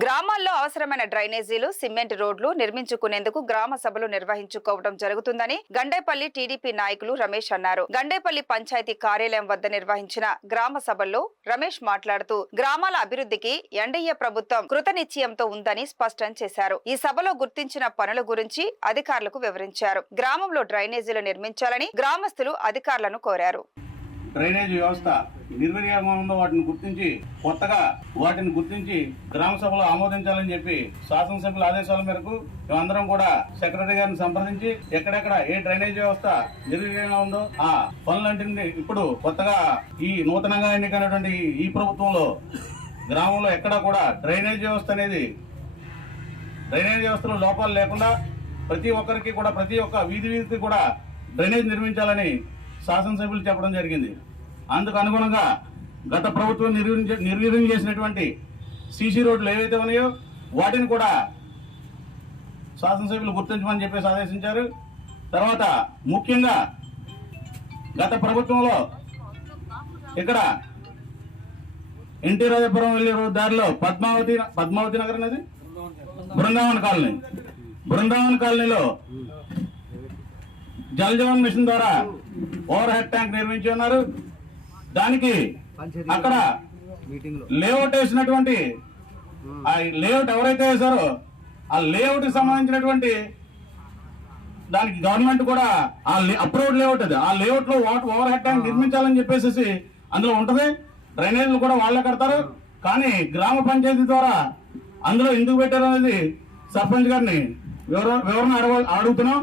గ్రామాల్లో అవసరమైన డ్రైనేజీలు, సిమెంట్ రోడ్లు నిర్మించుకునేందుకు గ్రామ సభలు నిర్వహించుకోవడం జరుగుతుందని గండేపల్లి టీడీపీ నాయకులు రమేష్ అన్నారు. గండేపల్లి పంచాయతీ కార్యాలయం వద్ద నిర్వహించిన గ్రామ సభల్లో రమేష్ మాట్లాడుతూ గ్రామాల అభివృద్ధికి ఎన్డీఏ ప్రభుత్వం కృతనిశ్చయంతో ఉందని స్పష్టం చేశారు. ఈ సభలో గుర్తించిన పనుల గురించి అధికారులకు వివరించారు. గ్రామంలో డ్రైనేజీలు నిర్మించాలని గ్రామస్తులు అధికారులను కోరారు. డ్రైనేజ్ వ్యవస్థ నిర్వీర్యంగా వాటిని గుర్తించి గ్రామ సభలో ఆమోదించాలని చెప్పి శాసనసభ్యుల ఆదేశాల మేరకు మేమందరం కూడా సెక్రటరీ గారిని సంప్రదించి ఎక్కడెక్కడ ఏ డ్రైనేజ్ వ్యవస్థ నిర్వీర్యంగా ఉందో ఆ పనులంటిని ఇప్పుడు కొత్తగా ఈ నూతనంగా ఎన్నికైనటువంటి ఈ ప్రభుత్వంలో గ్రామంలో ఎక్కడా కూడా డ్రైనేజ్ వ్యవస్థలో లోపాలు లేకుండా ప్రతి ఒక్క వీధికి కూడా డ్రైనేజ్ నిర్మించాలని శాసనసభ్యులు చెప్పడం జరిగింది. అందుకు అనుగుణంగా గత ప్రభుత్వం నిర్వీర్యం చేసినటువంటి సీసీ రోడ్లు ఏవైతే ఉన్నాయో వాటిని కూడా శాసనసభ్యులు గుర్తించమని చెప్పేసి ఆదేశించారు. తర్వాత ముఖ్యంగా గత ప్రభుత్వంలో ఇక్కడ ఎన్టీ రాజపురం వెళ్ళే దారిలో పద్మావతి నగర్ అనేది బృందావన్ కాలనీలో జల్ జీవన్ మిషన్ ద్వారా ఓవర్ హెడ్ ట్యాంక్ నిర్మించి ఉన్నారు. దానికి అక్కడ లేఅవుట్ వేసినటువంటి ఆ లేఅవుట్ ఎవరైతే వేశారో ఆ లేఅవుట్ కి సంబంధించినటువంటి దానికి గవర్నమెంట్ కూడా అప్రూవ్డ్ లేఅవుట్ అది. ఆ లేఅవుట్ లో ఓవర్ హెడ్ ట్యాంక్ నిర్మించాలని చెప్పేసి అందులో ఉంటది. డ్రైనేజీలు కూడా వాళ్ళే కడతారు. కానీ గ్రామ పంచాయతీ ద్వారా అందులో ఎందుకు పెట్టారు అనేది సర్పంచ్ గారిని వివరణ అడుగుతున్నాం.